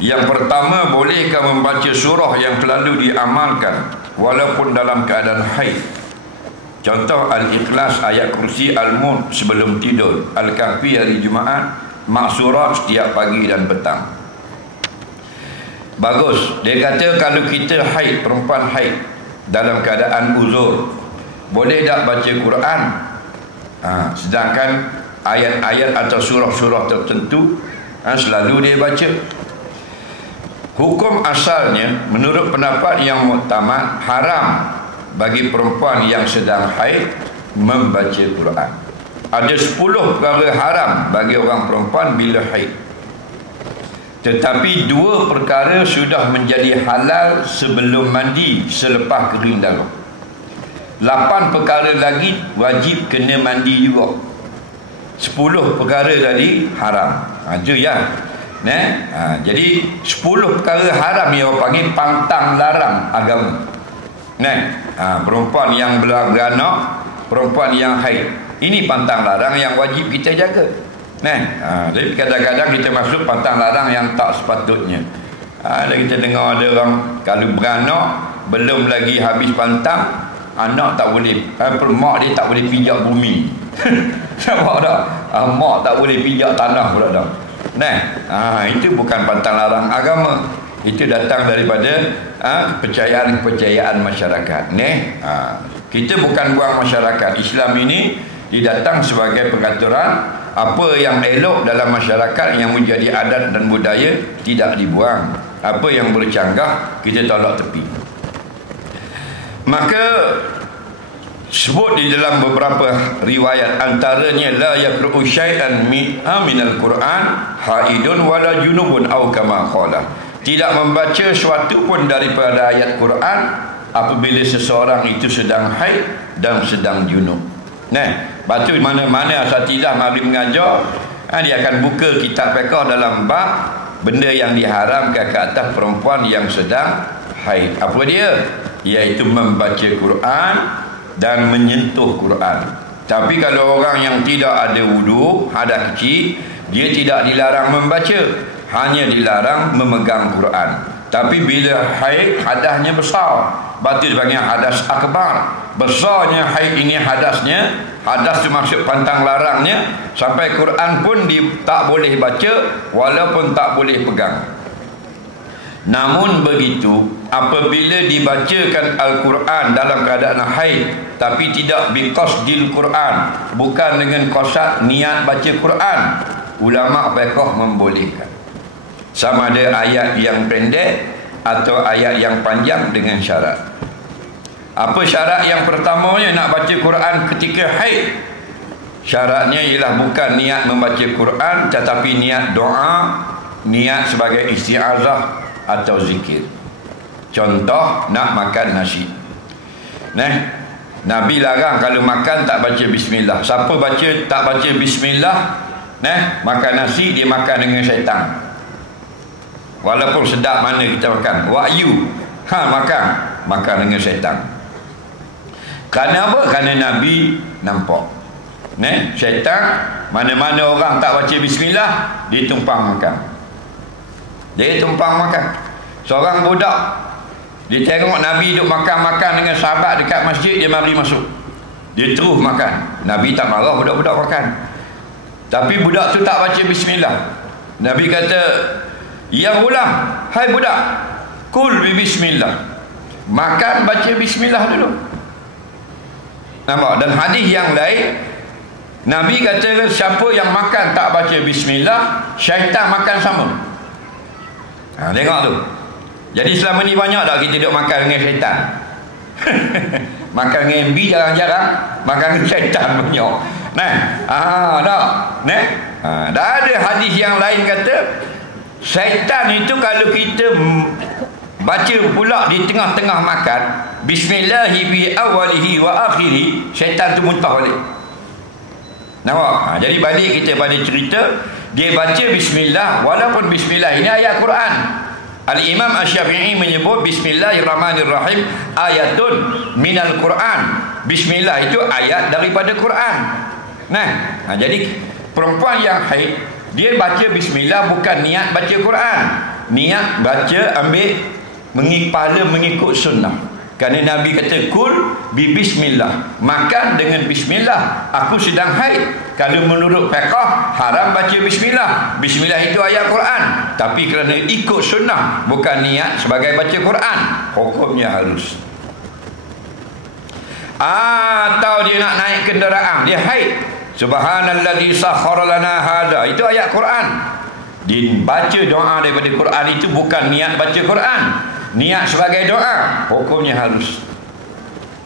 Yang pertama, bolehkah membaca surah yang selalu diamalkan walaupun dalam keadaan haid? Contoh Al-Ikhlas, ayat kursi, Al-Mulk sebelum tidur, Al-Kahfi hari Jumaat, Maksurat setiap pagi dan petang. Bagus. Dia kata kalau kita haid, perempuan haid dalam keadaan uzur, boleh tak baca Quran? Sedangkan ayat-ayat atau surah-surah tertentu selalu dia baca. Hukum asalnya menurut pendapat yang muktamad, haram bagi perempuan yang sedang haid membaca Quran. Ada 10 perkara haram bagi orang perempuan bila haid, tetapi 2 perkara sudah menjadi halal sebelum mandi selepas kering darah. 8 perkara lagi wajib kena mandi juga. 10 perkara tadi haram. Itu ya. Jadi 10 perkara haram yang orang panggil pantang larang agama. Perempuan yang beranak, perempuan yang haid, ini pantang larang yang wajib kita jaga. Jadi kadang-kadang kita masuk pantang larang yang tak sepatutnya. Kita dengar ada orang kalau beranak belum lagi habis pantang, anak tak boleh, mak dia tak boleh pijak bumi. Nampak tak? Mak tak boleh pijak tanah pula dah. Itu bukan pantang larang agama. Itu datang daripada kepercayaan-kepercayaan masyarakat. Kita bukan buang masyarakat. Islam ini didatang sebagai pengaturan apa yang elok dalam masyarakat yang menjadi adat dan budaya tidak dibuang. Apa yang bercanggah kita tolak tepi. Maka sebut di dalam beberapa riwayat, antaranya la yaqra'u syai'an minal Quran haidun wala junubun aw kama qala. Tidak membaca sesuatu pun daripada ayat Quran apabila seseorang itu sedang haid dan sedang junub. Batu mana-mana asatidah mari mengajar, dia akan buka kitab fiqh dalam bab benda yang diharamkan ke atas perempuan yang sedang haid. Apa dia? Iaitu membaca Quran dan menyentuh Quran. Tapi kalau orang yang tidak ada wudu, hadas kecil, dia tidak dilarang membaca, hanya dilarang memegang Quran. Tapi bila haid, hadasnya besar, batu dipanggil hadas akbar. Besarnya haid ini hadasnya, hadas itu maksud pantang larangnya, sampai Quran pun tak boleh baca walaupun tak boleh pegang. Namun begitu, apabila dibacakan Al-Quran dalam keadaan haid tapi tidak biqasdil Quran, bukan dengan qasad niat baca Quran, ulama fiqh membolehkan. Sama ada ayat yang pendek atau ayat yang panjang dengan syarat. Apa syarat yang pertamanya nak baca Quran ketika haid? Syaratnya ialah bukan niat membaca Quran tetapi niat doa, niat sebagai isti'azah atau zikir. Contoh, nak makan nasi. Nabi larang kalau makan tak baca bismillah. Siapa tak baca bismillah, makan nasi, dia makan dengan syaitan. Walaupun sedap mana kita makan, wahyu, makan dengan syaitan. Kerana apa? Kerana Nabi nampak syaitan, mana-mana orang tak baca bismillah, dia tumpang makan. Seorang budak, dia tengok Nabi duduk makan-makan dengan sahabat dekat masjid, dia mari masuk, dia terus makan. Nabi tak marah budak-budak makan, tapi budak tu tak baca bismillah. Nabi kata, ya ulang, hai budak, kul bi bismillah, makan baca bismillah dulu. Nampak? Dan hadis yang lain, Nabi kata siapa yang makan tak baca bismillah, syaitan makan sama. Tengok tu. Jadi selama ni banyak tak kita duduk makan dengan syaitan? Makan dengan MB jarang-jarang, makan dengan syaitan banyak. Dah ada hadis yang lain kata syaitan itu kalau kita baca pula di tengah-tengah makan bismillahi fi awalihi wa akhiri, syaitan tu muntah balik. Nampak? Jadi balik kita pada cerita, dia baca bismillah, walaupun bismillah ini ayat Quran. Al-Imam Asy-Syafi'i menyebut bismillahirrahmanirrahim ayatun minal Quran. Bismillah itu ayat daripada Quran. Jadi perempuan yang haid, dia baca bismillah bukan niat baca Quran, niat baca ambil pahala mengikut sunnah. Kerana Nabi kata kul bi bismillah, makan dengan bismillah. Aku sedang haid, kalau menurut fiqh haram baca bismillah. Bismillah itu ayat Quran, tapi kerana ikut sunnah bukan niat sebagai baca Quran, hukumnya harus. Atau dia nak naik kenderaan, dia haid, subhanalladzi sakhkhara lana hadza, itu ayat Quran. Dibaca doa daripada Quran itu bukan niat baca Quran, niat sebagai doa, hukumnya harus.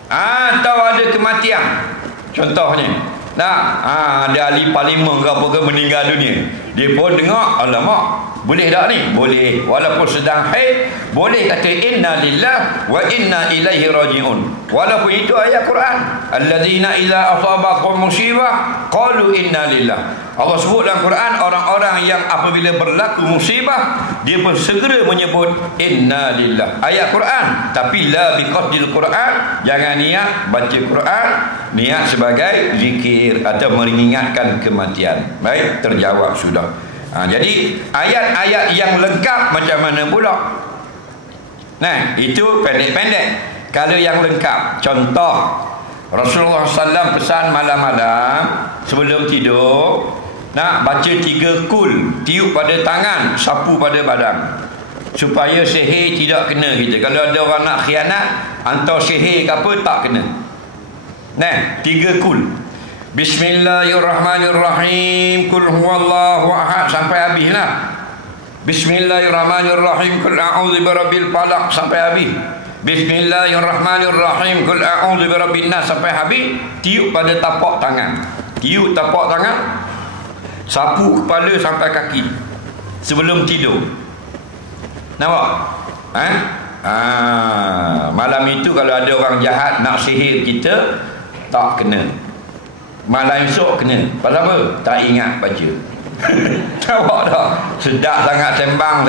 Atau ada kematian, contohnya ada ahli parlimen ke apa ke meninggal dunia, dia pun dengar, alamak, boleh tak ni? Boleh, walaupun sedang haid boleh kata inna lillah wa inna ilaihi raji'un, walaupun itu ayat Quran. Alladzina idza asabakum musibah qalu inna lillah. Allah sebut dalam Quran orang-orang yang apabila berlaku musibah dia pun segera menyebut inna lillah, ayat Quran. Tapi la biqasdil Quran, jangan niat baca Quran, niat sebagai zikir atau mengingatkan kematian. Baik, terjawab sudah. Jadi ayat-ayat yang lengkap macam mana pula? Nah, itu pendek-pendek. Kalau yang lengkap, contoh Rasulullah SAW pesan malam-malam sebelum tidur nak baca 3 kul, tiup pada tangan, sapu pada badan, supaya sihir tidak kena kita. Kalau ada orang nak khianat, hantar sihir ke apa, tak kena. Nah, 3 kul. Bismillahirrahmanirrahim, kul huwallahu ahad sampai habis lah. Bismillahirrahmanirrahim, kul a'udzu birabbil falaq sampai habis. Bismillahirrahmanirrahim, kul a'udzu birabbin nas sampai habis. Tiup pada tapak tangan, tiup tapak tangan, sapu kepala sampai kaki sebelum tidur. Nampak? Malam itu kalau ada orang jahat nak sihir kita, tak kena. Malam esok kena. Pasal apa? Tak ingat baca. Nampak tak? Sedap sangat sembang,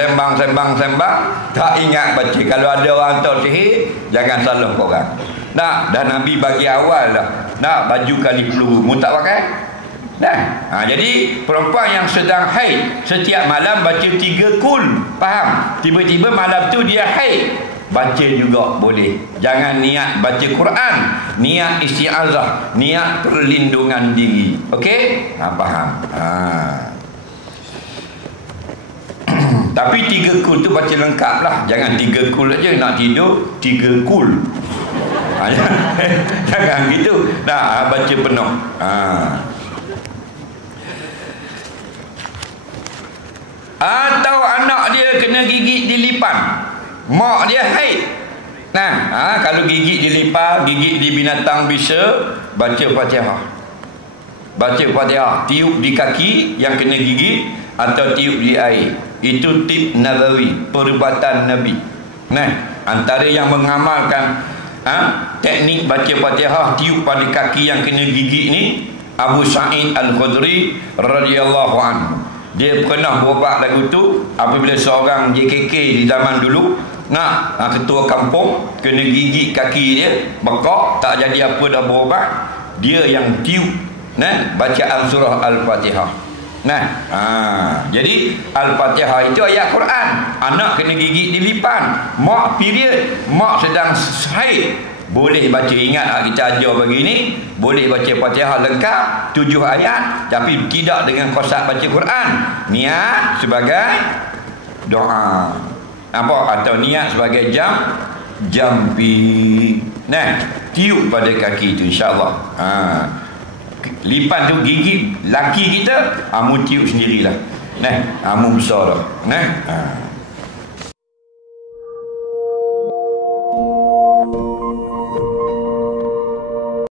tak ingat baca. Kalau ada orang hantar sihir, jangan salah korang. Dan Nabi bagi awal dah, baju kali peluru mu tak pakai. Jadi perempuan yang sedang haid setiap malam baca 3 kul, faham? Tiba-tiba malam tu dia haid, baca juga boleh. Jangan niat baca Quran, niat isti'azah, niat perlindungan diri. Okey? Faham? Tapi 3 kul tu baca lengkap lah. Jangan 3 kul aja nak tidur, 3 kul. Jangan gitu. Baca penuh. Atau anak dia kena gigit di lipan, mak dia haid. Kalau gigit di lipan, gigit di binatang bisa, baca Fatihah. Baca Fatihah, tiup di kaki yang kena gigit atau tiup di air. Itu tip Nabawi, perubatan Nabi. Antara yang mengamalkan teknik baca Fatihah tiup pada kaki yang kena gigit ni, Abu Sa'id Al-Khudri radhiyallahu anhu. Dia pernah berubat lagu tu apabila seorang JKK di zaman dulu ketua kampung kena gigit kaki dia, bekak, tak jadi apa dah berubat, dia yang tiup bacaan surah Al-Fatihah. Jadi Al-Fatihah itu ayat Quran. Anak kena gigit di lipan, mak period, mak sedang haid, boleh baca. Ingat kita ajar begini, boleh baca Fatihah lengkap 7 ayat, tapi tidak dengan kosak baca Quran. Niat sebagai doa atau niat sebagai jampi. Tiup pada kaki itu insya-Allah. Lipan tu gigit laki kita, amu tiup sendirilah. Amu besar dah.